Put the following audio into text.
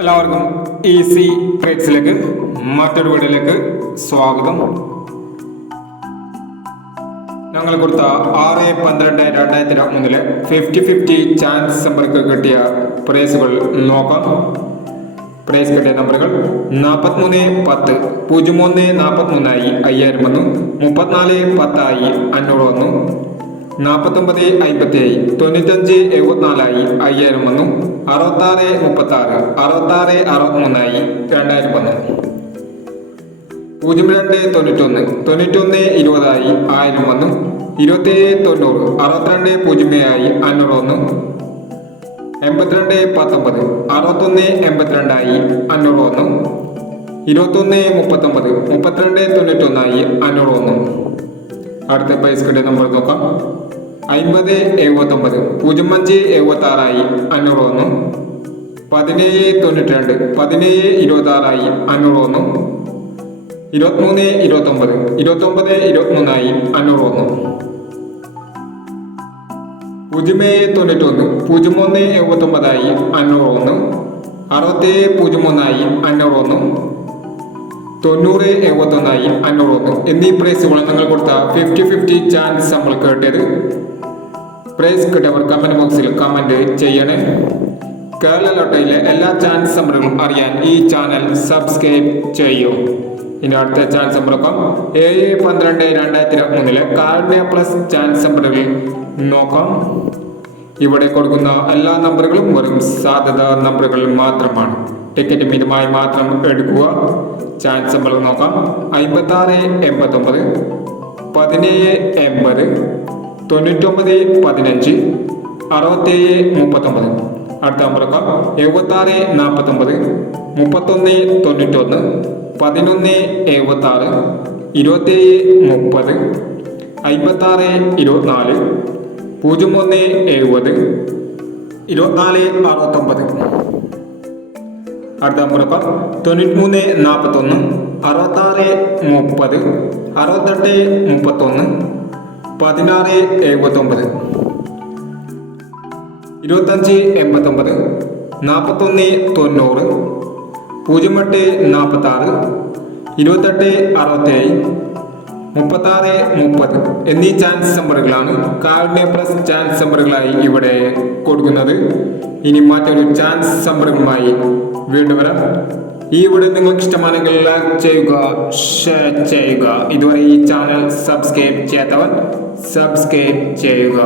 എല്ലാവർക്കും ഈസി ട്രേഡ്സിലേക്ക് മറ്റൊരു വീഡിയോയിലേക്ക് സ്വാഗതം. ഞങ്ങൾ കൊടുത്ത 6-12-2023 50-50 ചാൻസ് നമ്പർക്ക് കിട്ടിയ പ്രൈസുകൾ നോക്കാം. പ്രൈസ് കിട്ടിയ നമ്പറുകൾ 43-10 01-43 ആയി 5000 വന്നു. 34-10 ആയി 500 വന്നു. 49-57 95-74 ആയി 5000 വന്നു. 66-36 66-63 ആയി 2000 വന്നു. 02-91 91-20 ആയി 1000 വന്നു. 27-90 62-0 ആയി 500 വന്നു. 82-19 61-82 ആയി 500 വന്നു. 21-39 32-91 ആയി 500 വന്നു. അടുത്ത പ്രൈസ് കിട്ടിയ നമ്പർ നോക്കാം. 50-79 05-76 ആയി 500 വന്നു. 17-92 17-26 ആയി 500 വന്നു. 23-29 29-23 ആയി 500 വന്നു. 0-91 01-79 ആയി 500 വന്നു. 60-03 ആയി 500 വന്നു. 90-71 ആയി 500 വന്നു. എന്നീ പ്രൈസുകൾ നിങ്ങൾ കൊടുത്ത 50-50 ചാൻസ് നമ്മൾ കേട്ടത്. പ്രൈസ് കിട്ടിയവർ കമന്റ് ബോക്സിൽ കമന്റ് ചെയ്യണേ. കേരള ലോട്ടറിയിലെ എല്ലാ ചാൻസ് നമ്പറുകളും അറിയാൻ ഈ ചാനൽ സബ്സ്ക്രൈബ് ചെയ്യൂ. ഇനി അടുത്ത ചാൻസ് നമ്പറൊക്കെ 7-12-2023 കാർഡിയ പ്ലസ് ചാൻസ് നമ്പറുകൾ നോക്കാം. ഇവിടെ കൊടുക്കുന്ന എല്ലാ നമ്പറുകളും വെറും സാധ്യത നമ്പറുകൾ മാത്രമാണ്. ടിക്കറ്റ് മിതമായി മാത്രം എടുക്കുക. ചാൻസ് നമ്പർ നോക്കാം. 56-89 17-80 99-15 67-39. അടുത്ത നമ്പറൊക്കെ 76-49 31-91 11-76 27-30 56-24 01-70 24-69. അടുത്ത നമ്പറൊക്കെ 93-41 66-30 68-31 16-79 25-89 41-90 08-46 28-67 36-30 എന്നീ ചാൻസ് നമ്പറുകളാണ് കാർഡിയ പ്ലസ് ചാൻസ് നമ്പറുകളായി ഇവിടെ കൊടുക്കുന്നത്. ഇനി മറ്റൊരു ചാൻസ് നമ്പറുകളുമായി വീണ്ടും വരാം. ഈ വീഡിയോ നിങ്ങൾക്ക് ഇഷ്ടമാണെങ്കിൽ ലൈക്ക് ചെയ്യുക, ഷെയർ ചെയ്യുക. ഇതുവരെ ഈ ചാനൽ സബ്സ്ക്രൈബ് ചെയ്യാത്തവർ സബ്സ്ക്രൈബ് ചെയ്യുക.